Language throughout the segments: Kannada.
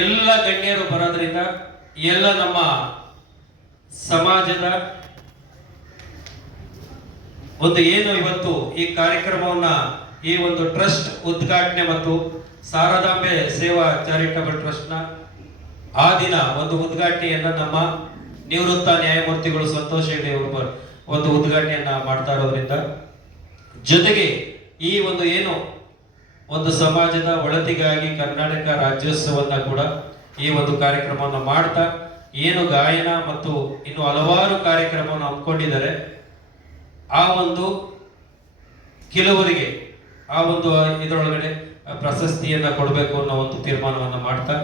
ಎಲ್ಲ ಗಣ್ಯರು ಬರೋದ್ರಿಂದ ಎಲ್ಲ ನಮ್ಮ ಸಮಾಜದ ಒಂದು ಏನು ಇವತ್ತು ಈ ಕಾರ್ಯಕ್ರಮವನ್ನ ಈ ಒಂದು ಟ್ರಸ್ಟ್ ಉದ್ಘಾಟನೆ ಮತ್ತು ಶಾರದಾಂಬೆ ಸೇವಾ ಚಾರಿಟಬಲ್ ಟ್ರಸ್ಟ್ ನ ಆ ದಿನ ಒಂದು ಉದ್ಘಾಟನೆಯನ್ನ ನಮ್ಮ ನಿವೃತ್ತ ನ್ಯಾಯಮೂರ್ತಿಗಳು ಸಂತೋಷ್ ಹೆಗ್ಡೆ ಅವರು ಒಂದು ಉದ್ಘಾಟನೆಯನ್ನ ಮಾಡ್ತಾ ಇರೋದ್ರಿಂದ ಜೊತೆಗೆ ಈ ಒಂದು ಏನು ಒಂದು ಸಮಾಜದ ಒಳತಿಗಾಗಿ ಕರ್ನಾಟಕ ರಾಜ್ಯೋತ್ಸವನ್ನ ಕೂಡ ಈ ಒಂದು ಕಾರ್ಯಕ್ರಮವನ್ನು ಮಾಡ್ತಾ ಏನು ಗಾಯನ ಮತ್ತು ಇನ್ನು ಹಲವಾರು ಕಾರ್ಯಕ್ರಮವನ್ನು ಹಮ್ಮಿಕೊಂಡಿದ್ದಾರೆ. ಆ ಒಂದು ಕೆಲವರಿಗೆ ಆ ಒಂದು ಇದರೊಳಗಡೆ ಪ್ರಶಸ್ತಿಯನ್ನ ಕೊಡಬೇಕು ಅನ್ನೋ ಒಂದು ತೀರ್ಮಾನವನ್ನ ಮಾಡ್ತಾ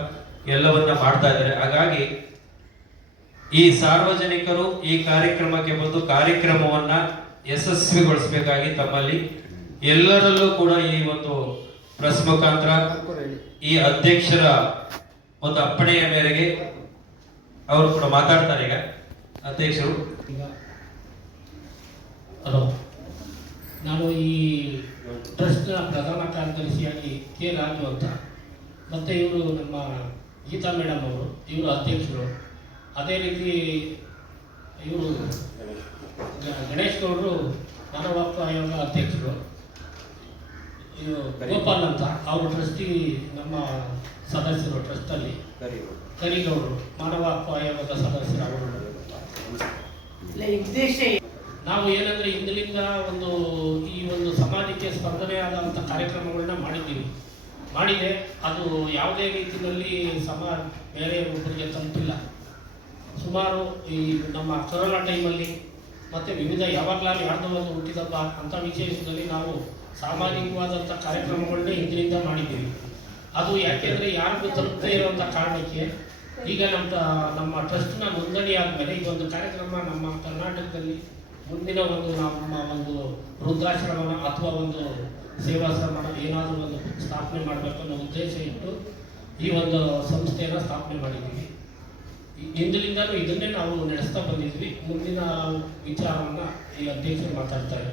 ಎಲ್ಲವನ್ನ ಮಾಡ್ತಾ ಇದ್ದಾರೆ. ಹಾಗಾಗಿ ಈ ಸಾರ್ವಜನಿಕರು ಈ ಕಾರ್ಯಕ್ರಮಕ್ಕೆ ಬಂದು ಕಾರ್ಯಕ್ರಮವನ್ನ ಯಶಸ್ವಿಗೊಳಿಸಬೇಕಾಗಿ ತಮ್ಮಲ್ಲಿ ಎಲ್ಲರಲ್ಲೂ ಕೂಡ ಈ ಒಂದು ಪ್ರೆಸ್ ಮುಖಾಂತರ ಈ ಅಧ್ಯಕ್ಷರ ಒಂದು ಅಪ್ಪಣೆಯ ಮೇರೆಗೆ ಅವರು ಕೂಡ ಮಾತಾಡ್ತಾರೆ. ಈಗ ಅಧ್ಯಕ್ಷರು, ಹಲೋ, ನಾನು ಈ ಟ್ರಸ್ಟ್ನ ಪ್ರಧಾನ ಕಾರ್ಯದರ್ಶಿಯಾಗಿ ಕೆ ರಾಜು ಅಂತ, ಮತ್ತು ಇವರು ನಮ್ಮ ಗೀತಾ ಮೇಡಮ್ ಅವರು, ಇವರು ಅಧ್ಯಕ್ಷರು. ಅದೇ ರೀತಿ ಇವರು ಗಣೇಶ್ ಗೌಡರು ಮಾನವಹಕ್ಕು ಆಯೋಗ ಅಧ್ಯಕ್ಷರು. ಗೋಪಾಲ್ ಅಂತ ಅವರು ಟ್ರಸ್ಟಿ ನಮ್ಮ ಸದಸ್ಯರು. ಟ್ರಸ್ಟಲ್ಲಿ ಕರಿಗೌಡರು ಮಾನವ ಹಕ್ಕು ಆಯೋಗದ ಸದಸ್ಯರು ಅವರು. ನಾವು ಏನಂದ್ರೆ ಇಂದಿನಿಂದ ಈ ಒಂದು ಸಮಾಜಕ್ಕೆ ಸ್ಪಂದನೆಯಾದಂಥ ಕಾರ್ಯಕ್ರಮಗಳನ್ನ ಮಾಡಿದೆ. ಅದು ಯಾವುದೇ ರೀತಿಯಲ್ಲಿ ಬೇರೆ ಒಬ್ಬರಿಗೆ ತಲುಪಿಲ್ಲ. ಸುಮಾರು ಈ ನಮ್ಮ ಕೊರೋನಾ ಟೈಮಲ್ಲಿ ಮತ್ತು ವಿವಿಧ ಯಾವಾಗಲಾಗಲಿ ಯಾರ್ದೋ ಒಂದು ಹುಟ್ಟಿದಬ್ಬ ಅಂಥ ವಿಶೇಷದಲ್ಲಿ ನಾವು ಸಾಮಾಜಿಕವಾದಂಥ ಕಾರ್ಯಕ್ರಮಗಳನ್ನೇ ಇಂದಿನಿಂದ ಮಾಡಿದ್ದೀವಿ. ಅದು ಯಾಕೆಂದರೆ ಯಾರಿಗೂ ತಲುಪದೇ ಇರುವಂಥ ಕಾರಣಕ್ಕೆ ಈಗ ನಮ್ಮ ಟ್ರಸ್ಟ್ನ ನೋಂದಣಿ ಆದಮೇಲೆ ಇದೊಂದು ಕಾರ್ಯಕ್ರಮ ನಮ್ಮ ಕರ್ನಾಟಕದಲ್ಲಿ ಮುಂದಿನ ನಮ್ಮ ಒಂದು ವೃದ್ಧಾಶ್ರಮನ ಅಥವಾ ಒಂದು ಸೇವಾಶ್ರಮನ ಏನಾದರೂ ಒಂದು ಸ್ಥಾಪನೆ ಮಾಡಬೇಕು ಅನ್ನೋ ಉದ್ದೇಶ ಇಟ್ಟು ಈ ಒಂದು ಸಂಸ್ಥೆಯನ್ನು ಸ್ಥಾಪನೆ ಮಾಡಿದ್ದೀವಿ. ಇಂದಿನಿಂದಲೂ ಇದನ್ನೇ ನಾವು ನಡೆಸ್ತಾ ಬಂದಿದ್ವಿ. ಮುಂದಿನ ವಿಚಾರವನ್ನು ಈ ಅಧ್ಯಕ್ಷರು ಮಾತಾಡ್ತಾರೆ.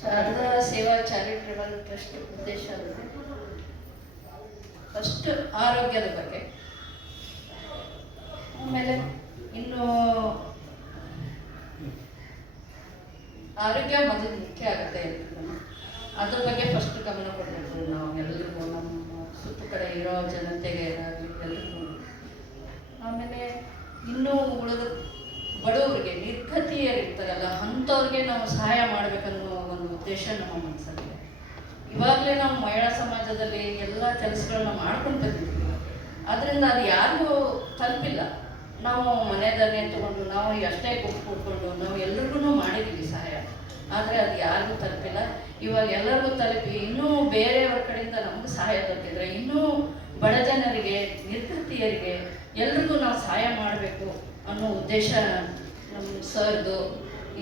ಶಾರದಾ ಸೇವಾ ಚಾರಿಟಬಲ್ ಟ್ರಸ್ಟ್ ಉದ್ದೇಶ ಅಂದರೆ ಫಸ್ಟ್ ಆರೋಗ್ಯದ ಬಗ್ಗೆ, ಆಮೇಲೆ ಇನ್ನು ಆರೋಗ್ಯ ಮೊದಲು ಮುಖ್ಯ ಆಗುತ್ತೆ. ಅದ್ರ ಬಗ್ಗೆ ಫಸ್ಟ್ ಗಮನ ಕೊಡಬೇಕು ನಾವು ಎಲ್ರಿಗೂ, ನಮ್ಮ ಸುತ್ತ ಕಡೆ ಇರೋ ಜನತೆಗೆ ಎಲ್ರಿಗೂ. ಆಮೇಲೆ ಇನ್ನೂ ಉಳಿದ ಬಡವರಿಗೆ, ನಿರ್ಗತಿಯರಿರ್ತಾರಲ್ಲ ಅಂಥವ್ರಿಗೆ ನಾವು ಸಹಾಯ ಮಾಡಬೇಕನ್ನೋ ಒಂದು ಉದ್ದೇಶ ನಮ್ಮ ಮನಸ್ಸಲ್ಲಿದೆ. ಇವಾಗಲೇ ನಾವು ಮಹಿಳಾ ಸಮಾಜದಲ್ಲಿ ಎಲ್ಲ ಕೆಲಸಗಳನ್ನ ಮಾಡ್ಕೊಂಡು ಬಂದಿದ್ದೀವಿ. ಅದರಿಂದ ಅದು ಯಾರಿಗೂ ತಲುಪಿಲ್ಲ. ನಾವು ಮನೆಯದನ್ನೇ ತಗೊಂಡು ನಾವು ಅಷ್ಟೇ ಗುಂಪು ಕೊಟ್ಕೊಂಡು ನಾವು ಎಲ್ರಿಗೂ ಮಾಡಿದ್ದೀವಿ ಸಹಾಯ, ಆದರೆ ಅದು ಯಾರಿಗೂ ತಲುಪಿಲ್ಲ. ಇವಾಗ ಎಲ್ಲರಿಗೂ ತಲುಪಿ ಇನ್ನೂ ಬೇರೆಯವ್ರ ಕಡೆಯಿಂದ ನಮಗೂ ಸಹಾಯ ತಲುಪಿದ್ರೆ ಇನ್ನೂ ಬಡ ಜನರಿಗೆ, ನಿರ್ಗತಿಯರಿಗೆ ಎಲ್ರಿಗೂ ನಾವು ಸಹಾಯ ಮಾಡಬೇಕು ಅನ್ನೋ ಉದ್ದೇಶ ನಮ್ಮ ಸರ್ದು,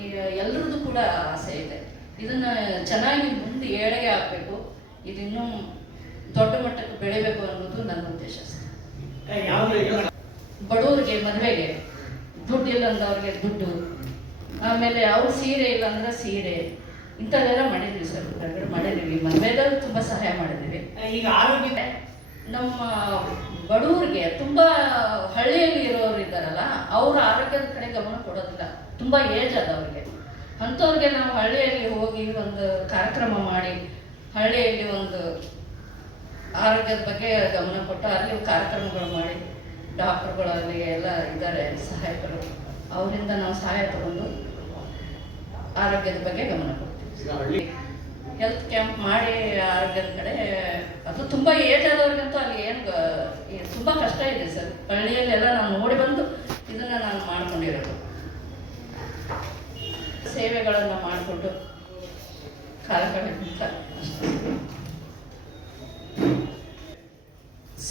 ಈಗ ಎಲ್ಲರದ್ದು ಕೂಡ ಆಸೆ ಇದೆ. ಇದನ್ನು ಚೆನ್ನಾಗಿ ಮುಂದೆ ಏಳಿಗೆ ಆಗಬೇಕು, ಇದು ಇನ್ನೂ ದೊಡ್ಡ ಮಟ್ಟಕ್ಕೆ ಬೆಳಿಬೇಕು ಅನ್ನೋದು ನನ್ನ ಉದ್ದೇಶ. ಬಡವರಿಗೆ ಮದುವೆಗೆ ದುಡ್ಡು ಇಲ್ಲ ಅಂದವ್ರಿಗೆ ದುಡ್ಡು, ಆಮೇಲೆ ಅವ್ರು ಸೀರೆ ಇಲ್ಲ ಅಂದ್ರೆ ಸೀರೆ, ಇಂಥದ್ದೆಲ್ಲ ಮಾಡಿದ್ವಿ ಸರ್. ಮಾಡಿದ್ದೀವಿ, ಮದುವೆದಲ್ಲಿ ತುಂಬ ಸಹಾಯ ಮಾಡಿದ್ದೀವಿ. ಈಗ ಆರೋಗ್ಯ ನಮ್ಮ ಬಡವರಿಗೆ ತುಂಬ ಹಳ್ಳಿಯಲ್ಲಿ ಇರೋರು ಇದ್ದಾರಲ್ಲ, ಅವ್ರ ಆರೋಗ್ಯದ ಕಡೆ ಗಮನ ಕೊಡೋದಿಲ್ಲ. ತುಂಬ ಏಜ್ ಆದವ್ರಿಗೆ, ಅಂಥವ್ರಿಗೆ ನಾವು ಹಳ್ಳಿಯಲ್ಲಿ ಹೋಗಿ ಒಂದು ಕಾರ್ಯಕ್ರಮ ಮಾಡಿ ಹಳ್ಳಿಯಲ್ಲಿ ಒಂದು ಆರೋಗ್ಯದ ಬಗ್ಗೆ ಗಮನ ಕೊಟ್ಟು ಅಲ್ಲಿ ಕಾರ್ಯಕ್ರಮಗಳು ಮಾಡಿ ಡಾಕ್ಟರ್ಗಳಲ್ಲಿ ಎಲ್ಲ ಇದ್ದಾರೆ ಸಹಾಯಕರು, ಅವರಿಂದ ನಾವು ಸಹಾಯ ತಗೊಂಡು ಆರೋಗ್ಯದ ಬಗ್ಗೆ ಗಮನ ಕೊಡ್ತೀವಿ. ಹೆಲ್ತ್ ಕ್ಯಾಂಪ್ ಮಾಡಿ ಆರೋಗ್ಯದ ಕಡೆ, ಅದು ತುಂಬ ಏಜ್ ಆದವ್ರಿಗಂತೂ ಅಲ್ಲಿ ಏನು ತುಂಬ ಕಷ್ಟ ಇದೆ ಸರ್. ಹಳ್ಳಿಯಲ್ಲೆಲ್ಲ ನಾನು ನೋಡಿ ಬಂದು ಇದನ್ನು ನಾನು ಮಾಡಿಕೊಂಡಿರೋದು. ಸೇವೆಗಳನ್ನು ಮಾಡಿಕೊಂಡು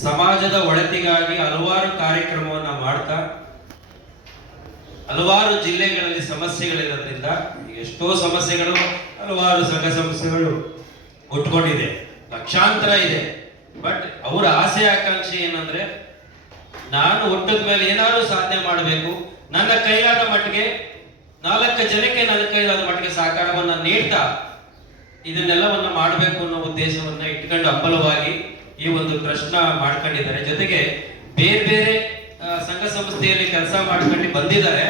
ಸಮಾಜದ ಒಳತಿಗಾಗಿ ಹಲವಾರು ಕಾರ್ಯಕ್ರಮವನ್ನು ಮಾಡ್ತಾ ಹಲವಾರು ಜಿಲ್ಲೆಗಳಲ್ಲಿ ಸಮಸ್ಯೆಗಳಿರೋದ್ರಿಂದ ಎಷ್ಟೋ ಸಮಸ್ಯೆಗಳು, ಹಲವಾರು ಸಂಘ ಸಂಸ್ಥೆಗಳು ಹುಟ್ಕೊಂಡಿದೆ, ಲಕ್ಷಾಂತರ ಇದೆ. ಬಟ್ ಅವರ ಆಸೆ ಆಕಾಂಕ್ಷೆ ಏನಂದ್ರೆ, ನಾನು ಹುಟ್ಟಿದ ಮೇಲೆ ಏನಾದ್ರು ಸಾಧನೆ ಮಾಡಬೇಕು, ನನ್ನ ಕೈಲಾದ ಮಟ್ಟಿಗೆ 4 ಜನಕ್ಕೆ ನನ್ನ ಕೈಲಾದ ಮಟ್ಟಿಗೆ ಸಹಕಾರವನ್ನ ನೀಡ್ತಾ ಇದನ್ನೆಲ್ಲವನ್ನ ಮಾಡಬೇಕು ಅನ್ನೋ ಉದ್ದೇಶವನ್ನ ಇಟ್ಕೊಂಡು ಹಂಬಲವಾಗಿ ಈ ಒಂದು ಟ್ರಸ್ಟ್ ಮಾಡ್ಕೊಂಡಿದ್ದಾರೆ. ಜೊತೆಗೆ ಬೇರೆ ಬೇರೆ ಸಂಘ ಸಂಸ್ಥೆಯಲ್ಲಿ ಕೆಲಸ ಮಾಡ್ಕೊಂಡು ಬಂದಿದ್ದಾರೆ.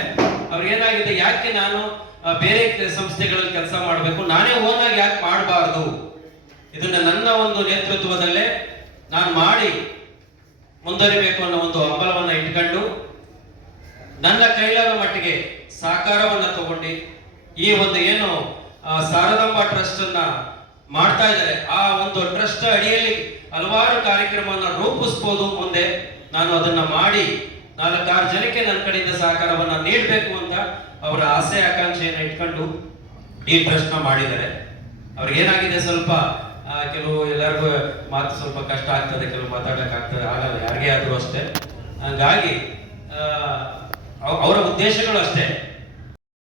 ಅವ್ರಿಗೇನಾಗಿದೆ, ಯಾಕೆ ನಾನು ಬೇರೆ ಸಂಸ್ಥೆಗಳಲ್ಲಿ ಕೆಲಸ ಮಾಡಬೇಕು, ನಾನೇ ಓನಾಗಿ ಯಾಕೆ ಮಾಡಬಾರ್ದು, ಇದನ್ನ ನನ್ನ ಒಂದು ನೇತೃತ್ವದಲ್ಲೇ ನಾನು ಮಾಡಿ ಮುಂದುವರಿಬೇಕು ಅನ್ನೋ ಒಂದು ಹಂಬಲವನ್ನ ಇಟ್ಕೊಂಡು ನನ್ನ ಕೈಲಾದ ಮಟ್ಟಿಗೆ ಸಹಕಾರವನ್ನ ತಗೊಂಡು ಈ ಒಂದು ಏನು ಶಾರದಾಂಬಾ ಟ್ರಸ್ಟ್ ಅನ್ನ ಮಾಡ್ತಾ ಇದ್ದಾರೆ, ಆ ಒಂದು ಟ್ರಸ್ಟ್ ಅಡಿಯಲ್ಲಿ ಹಲವಾರು ಕಾರ್ಯಕ್ರಮವನ್ನು ರೂಪಿಸ್ಬೋದು. ಮುಂದೆ ನಾನು ಅದನ್ನ ಮಾಡಿ 4-6 ಜನಕ್ಕೆ ನನ್ನ ಕಡೆಯಿಂದ ಸಹಕಾರವನ್ನ ನೀಡಬೇಕು ಅಂತ ಅವರ ಆಸೆ ಆಕಾಂಕ್ಷೆಯನ್ನು ಇಟ್ಕೊಂಡು ಈ ಟ್ರಸ್ಟ್ ನ ಮಾಡಿದ್ದಾರೆ. ಅವ್ರಿಗೇನಾಗಿದೆ, ಸ್ವಲ್ಪ ಕೆಲವು ಎಲ್ಲರಿಗೂ ಮಾತು ಸ್ವಲ್ಪ ಕಷ್ಟ ಆಗ್ತದೆ, ಕೆಲವು ಮಾತಾಡಕ್ ಆಗ್ತದೆ, ಆಗಲ್ಲ ಯಾರಿಗೇ ಆದ್ರೂ ಅಷ್ಟೇ. ಹಾಗಾಗಿ ಅವರ ಉದ್ದೇಶಗಳು ಅಷ್ಟೇ,